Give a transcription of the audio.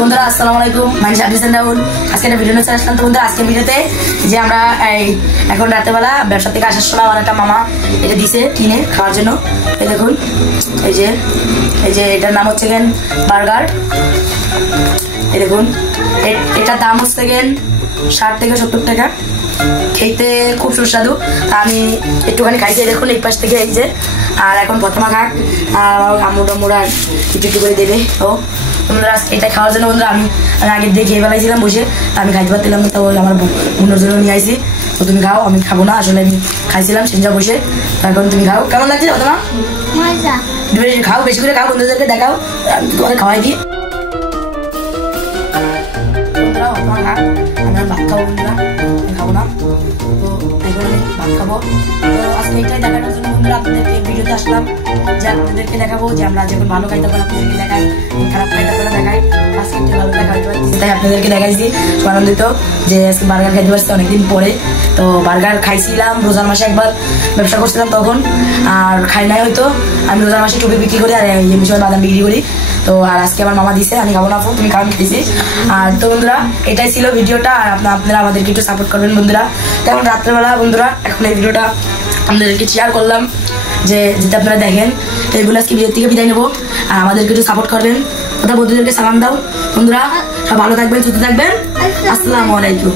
বন্ধুরা আসসালামু আলাইকুম, আমি শাবিস রাহুল। আজকে একটা ভিডিও নিয়ে আসলাম। তো বন্ধুরা আজকে ভিডিওতে যে আমরা এখন রাতেবেলা ব্যবসা থেকে আসার সময় আমার একটা মামা এটা দিছে কিনে খাওয়ার জন্য। এই দেখুন, এই যে এটার নাম হচ্ছে গেন বার্গার। এই দেখুন, এটার দাম হচ্ছে গেন 60 থেকে 70 টাকা। খেতে খুব সুস্বাদু। তা আমি একটুখানি খাইছি, দেখুন এই পাশ থেকে এই যে। আর এখন প্রথমা খাক, আম্মু টাম্মুরা একটু একটু করে দেবে। তো বন্ধুরা এটা খাওয়ার জন্য বন্ধুরা আমি আগের দিয়ে খেয়ে বেলাইছিলাম বসে, আমি খাইতে পারছিলাম না। তো আমার বোনের জন্য নিয়ে আইছি। তো তুমি খাও, আমি খাবো না, আসলে আমি খাইছিলাম সেটা বসে। এখন তুমি খাও, কেমন লাগছে প্রথমা? খাও, বেশি করে খাও, বন্ধুদেরকে দেখাও, আমি তোমাকে খাওয়াই দিই। বন্ধুরা আমরা ভাত খাবো, বন্ধুরা খাবো না। তো এখন আমি ভাত খাবো। তো আজকে এটাই দেখানোর জন্য বন্ধুরা আপনাদেরকে ভিডিওতে আসলাম, যে আপনাদেরকে দেখাবো যে আমরা যখন ভালো খাইতে পারি আপনাদেরকে দেখাই, খারাপ খাইতে পারে দেখাই। আজকে একটু ভালো দেখা হইতে পারছি, তাই আপনাদেরকে দেখাইছি। আনন্দিত যে আজকে বার্গার খাইতে পারছি অনেকদিন পরে। তো বার্গার খাইছিলাম রোজার মাসে, একবার ব্যবসা করছিলাম তখন, আর খাই নাই হয়তো। আমি রোজার মাসে টুপি বিক্রি করি আর এই সময় বাদাম বিক্রি করি। তো আর আজকে আমার মামা দিছে, আমি খাবো না, তুমি খাওয়া দিতেছি। আর তো বন্ধুরা এটাই ছিল ভিডিওটা, আর আপনারা আমাদেরকে একটু সাপোর্ট করবেন বন্ধুরা। তেমন রাত্রেবেলা বন্ধুরা এখন এই ভিডিওটা আপনাদেরকে শেয়ার করলাম, যে যেটা আপনারা দেখেন। তো এইগুলো আজকে ভিডিও থেকে বিদায় নেবো, আর আমাদেরকে একটু সাপোর্ট করবেন। কথা বন্ধুদেরকে সালাম দাও। বন্ধুরা সব ভালো থাকবেন, সুস্থ থাকবেন। আসসালামু আলাইকুম।